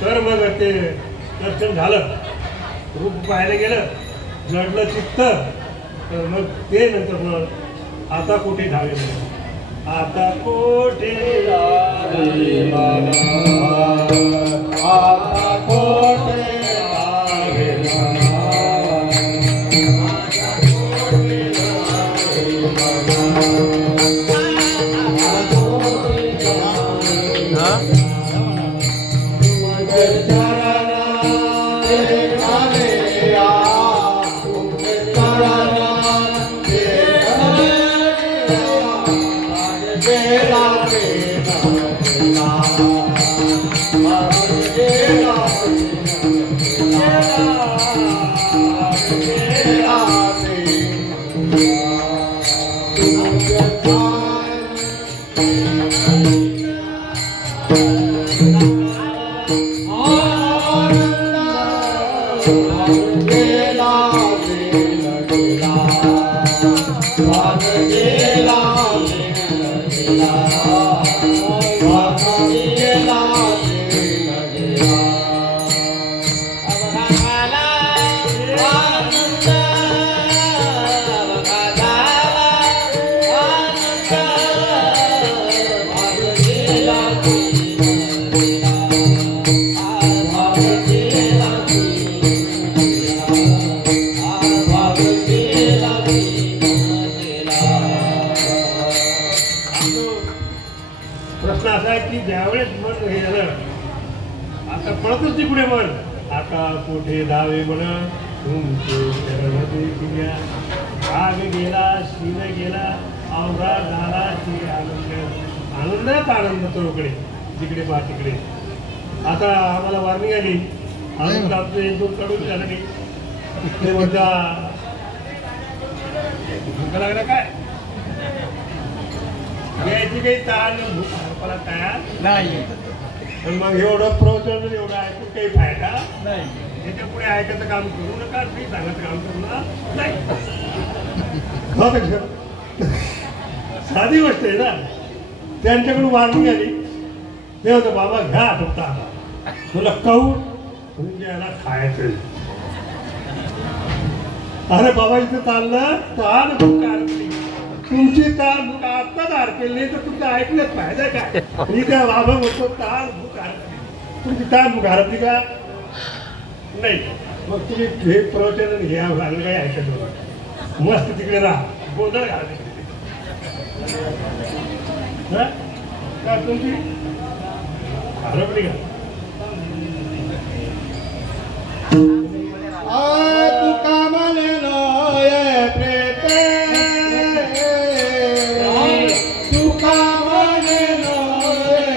तर मग ते दर्शन झालं, रूप पाहायला गेलं, लढलं चित्त, तर मग ते नंतर मग आता कुठे धावे, आता कुठे धावे, आता कुठे पळतच ती पुढे म्हण, आता कुठे धावे म्हण, तुमचे शरणती किया, राग गेला, शील गेला, आवरा झाला ती आनंद, आनंदात आनंद तोकडे, जिकडे पहा तिकडे. आता आम्हाला वारणी आली, आनंद आपले एक दोन कडून झालं नाही, ते म्हणता भूक लागला काय यायची काही ताण भूक मला तयार नाही. पण मग एवढं प्रवचन एवढं ऐकून काही फायदा नाही. त्याच्या पुढे ऐकायचं काम करू नका, मी सांगायचं काम करू नका नाही. साधी गोष्ट आहे ना. त्यांच्याकडून वारणी आली, ते होतं बाबा घ्या फक्त आता तुला कहू म्हणजे याला खायचं. अरे बाबा इथं चाललं ताण भूक आरती, तुमची ताण भूक आत्ताच आरकेल नाही तर तुमचं ऐकण्यात फायदा काय. मी त्या बाबा म्हणतो ताण भूक आरती, तुमची ताण भूक आरती का नाही. मग तुम्ही हे प्रवचन हे झालं काही ऐकत बघा, मस्त तिकडे राहा, गोंधळ घाला का तुमची हरवली का. तुका म्हणे नये प्रेत, तुका म्हणे नये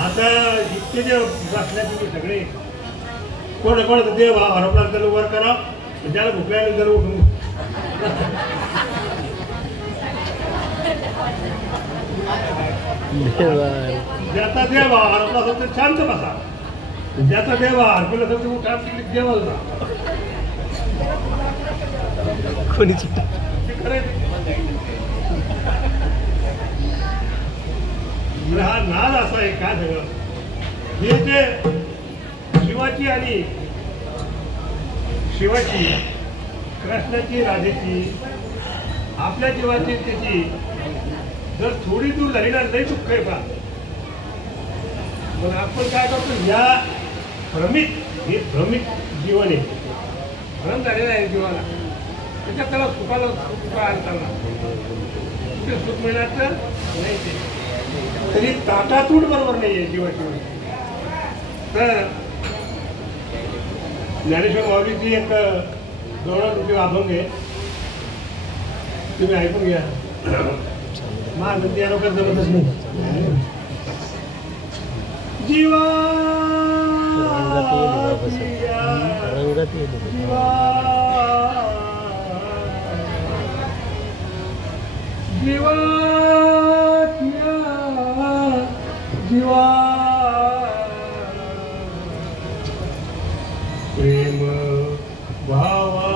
आता इतके जे बसल्या तुम्ही सगळे कोण कोण देव हरपला त्याला वर करा ज्याला भुकल्या त्याला उठून ज्याचा देव हरपला असेल तर शांत बसा ज्याचा देव हरपला असेल तर उठा देवाला कोणी हा नाद असा आहे काय सगळं हे जे शिवाची आणि शिवाची कृष्णाची राधेची आपल्या जीवाची त्याची जर थोडी दूर झाली ना लई दुःख आहे पा मग आपण काय करतो या हे भ्रमित जीवन आहे भ्रम झालेला आहे जीवाला त्याच्यात त्याला सुखाला सुखा आणताना कुठे सुख मिळणार तर नाही ते तरी ताटातूट बरोबर नाहीये जीवाची तर ज्ञानेश्वर माऊलीची एक गौरव अभंग आहे तुम्ही ऐकून घ्या महागती या लोकांना जमतच नाही जीवा जीवा जीवा प्रेम भावा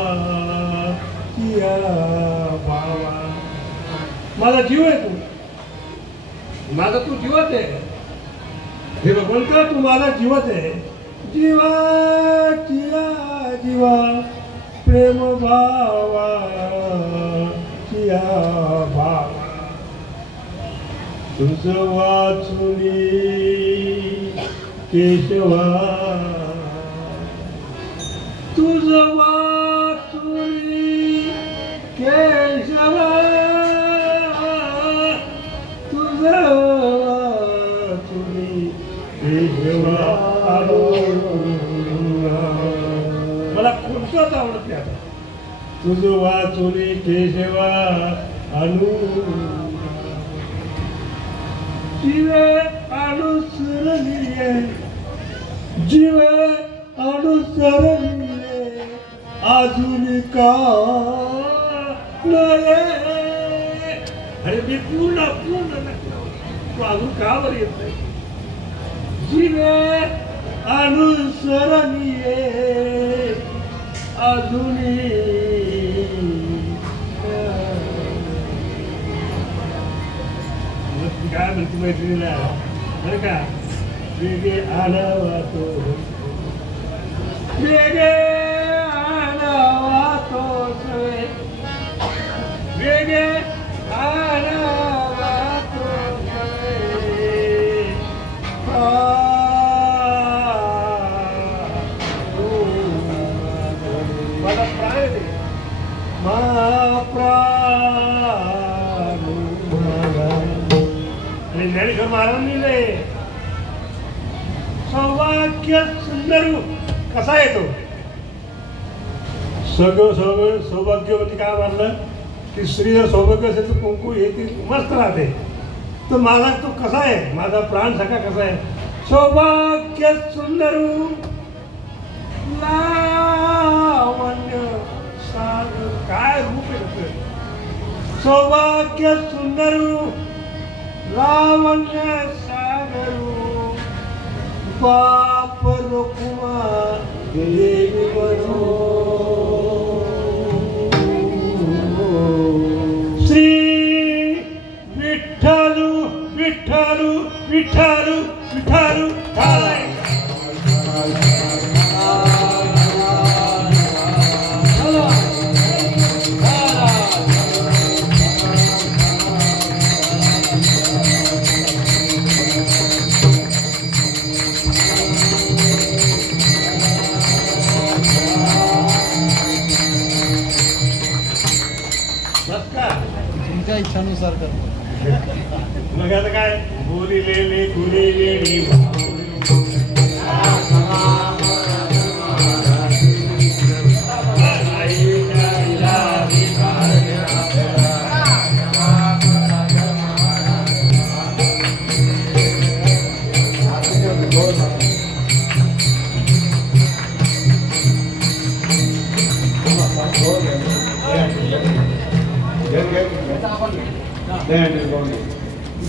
किया भावा माझा जीव आहे तू माझा तू जीवत आहे हे भगवंत तू माझा जीवत आहे जीवा किया जीवा प्रेम भावा किया भावा तुझं वाचुनी केशवा तुझं वाचुनी केशवा तुझं वाचुनी केशवा मला कोणतंच आवडत नाही आता तुझं वाचुनी केशवा अनु जीवे अनुसरलीये जीवे अनुसरलीये अजून का नये अरे मी पूर्ण तू अजून का बरं येत नाही जीवे अनुसरलीये अजून काय म्हणते मैत्रिणीला बरं का वेगे आला तो वेगे आला तो वेगे आला तो मला प्राण ज्ञानेश्वर महाराजांनी सौभाग्य सुंदर कसा येतो सगळं सौभाग्यवती काय मानलं की स्त्री जर सौभाग्य असेल तर कुंकू हे ती मस्त राहते तर माझा तो कसा आहे माझा प्राण सखा कसा आहे सौभाग्य सुंदर लावण्य सागर काय रूप आहे सौभाग्य सुंदर लावण्य सागरू बाप रुक्मा देवी बरो श्री विठ्ठलू विठ्ठलू विठ्ठलू विठ्ठलू काय काळानुसार करतो. मग आता काय बोलिलेले गुरे येडी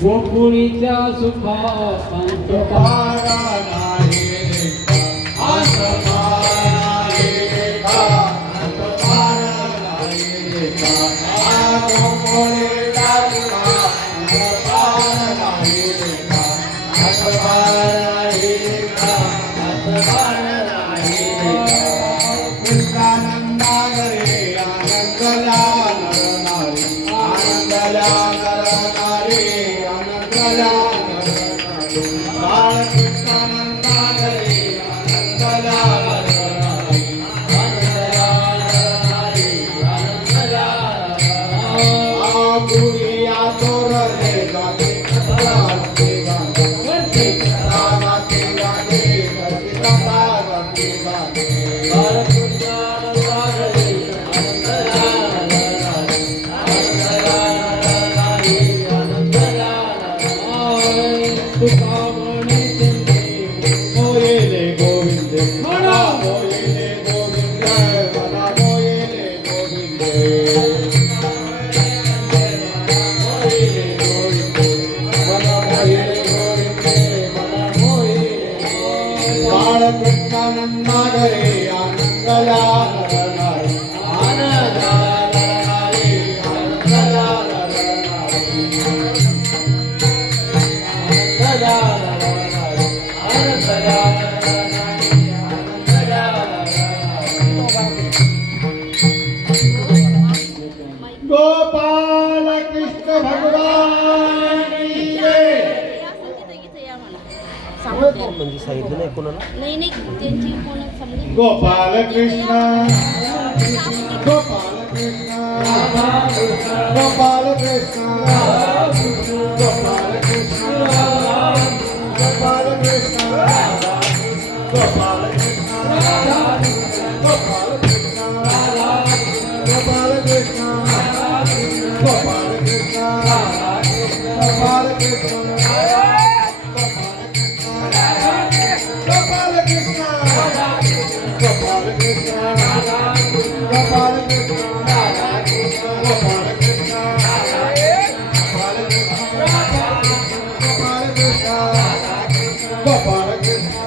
गोकुळीच्या सुखा पंत पारा नाही रेखा, अंत पारा रेखा, अंत पारा नाही रेखा. गोकुळीच्या सुखा अंत पारा नाही रेखा, अंत पारा नाही रेखा, अंत पारा नाही रेखा. कृष्णानंदा रे आनंदला नरनारी, आनंदला नरनारी, आनंदला नरनारी. बाळकृष्णानंदा रे आनंदला नरनारी, आनंदला नरनारी, आनंदला नरनारी. आपुरिया तोरले गाते गाते गाते गाते गाते गाते गाते. मोयेले गोविंद म्हणा, मोयेले गोविंद म्हणा, मोयेले गोविंद. मोयेले गोविंद म्हणा, मोयेले गोविंद म्हणा, मोयेले. बाळकृष्णानंदा रे आनंदला नरनारी, आनंदला नरनारी, आनंदला नरनारी, आनंदला नरनारी, आनंदला नरनारी, आनंदला नरनारी. गोपाल कृष्ण भगवान की जय. म्हणजे सांगितलं नाही कोणाला. नाही नाही त्यांची कोण समजून Gopal Krishna, Gopal Krishna, Gopal Krishna, Gopal Krishna, Gopal Krishna, Gopal Krishna, Gopal Krishna, Gopal Krishna, Gopal Krishna, Gopal Krishna. Gopal Krishna, Gopal Krishna, Gopal Krishna, Gopal Krishna, Gopal Krishna, Gopal Krishna, Gopal Krishna.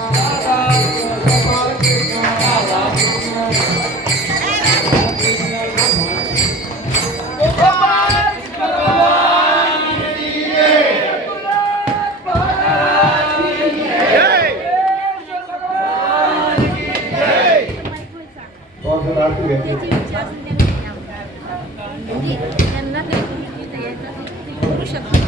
त्याची इच्छा असेल म्हणजे त्यांना ते इथे यायचं असेल ते करू शकतात.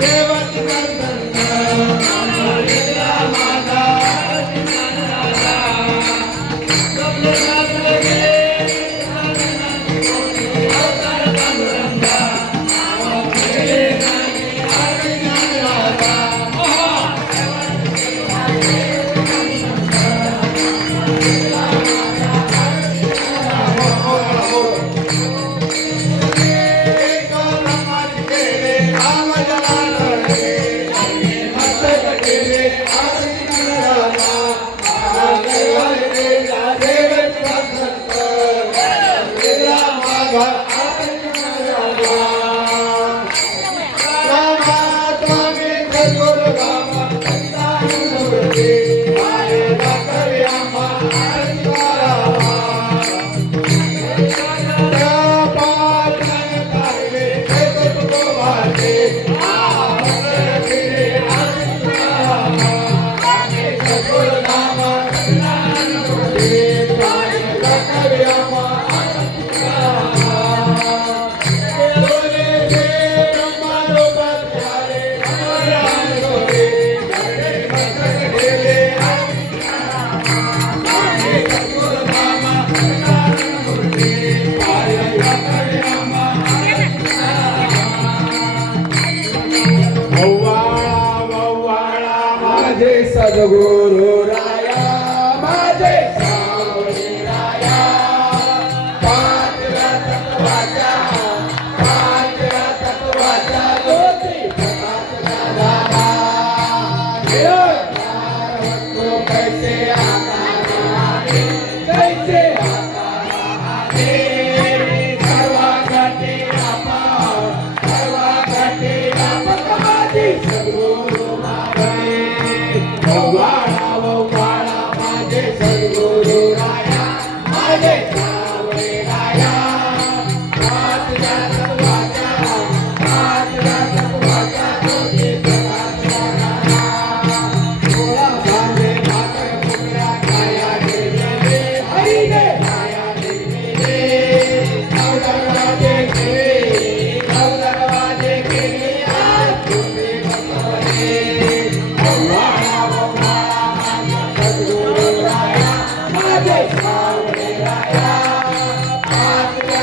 Devat सद्गुरु राया माझे सावळे राया पाचव्या तत्वाच्या ज्योती प्रकाशला वस्तू कैसे आकाराने कैसे आकाराने सर्वांसाठी आपण सर्वांसाठी आपण माझी सद्गुरु माझे वव्वाळा माझे सद्गुरु राया माझे सावळे राया पाचव्या तत्वाच्या ज्योती प्रकाशला डोळा सांगे भाकर फुकऱ्या काया गेलेले हरिने काया गेलेले नवदरवाजे केले आज तुम्ही बसवले वव्वाळा माझे सद्गुरु राया माझे सावळे राया पाचव्या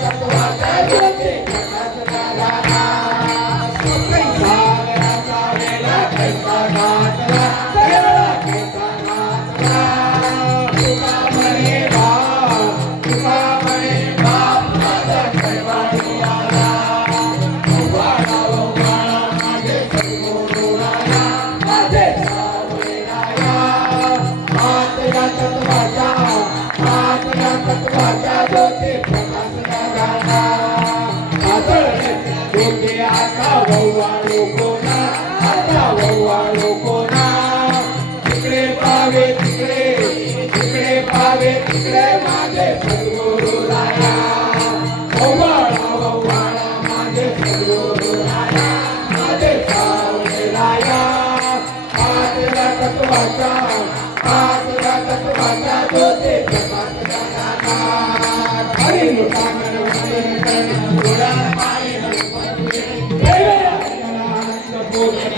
तत्वाच्या ज्योती प्रकाशला सगळी सागराचा वेला कैसा घातला सगळा कैसा घातला तुका म्हणे बाप माझा कैवाडी आला वव्वाळा माझे सद्गुरु राया माझे सावळे राया पाचव्या तत्वाच्या ज्योती प्रकाशला ज्योती आता वव्वाळू कोणा तिकडे पावे तिकडे माझे सद्गुरु राया वव्वाळा माझे सद्गुरु राया माझे सावळे राया पाचव्या तत्वाच्या ज्योती प्रकाशला हरी लुटांगण गुरा पाणी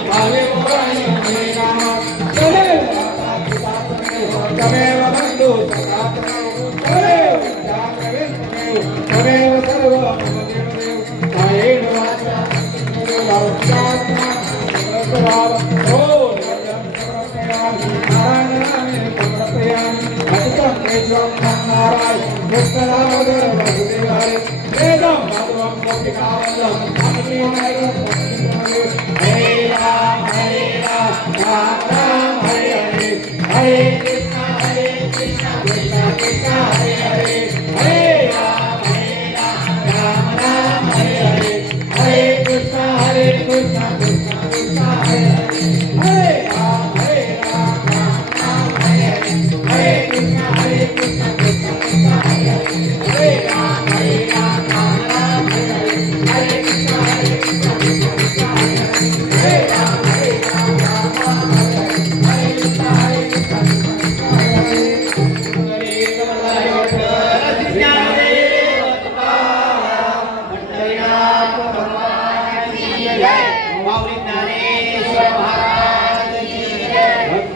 भावे मोराई मेरा तमेव बंधु तमेव सर्व कायेन वाचा Hare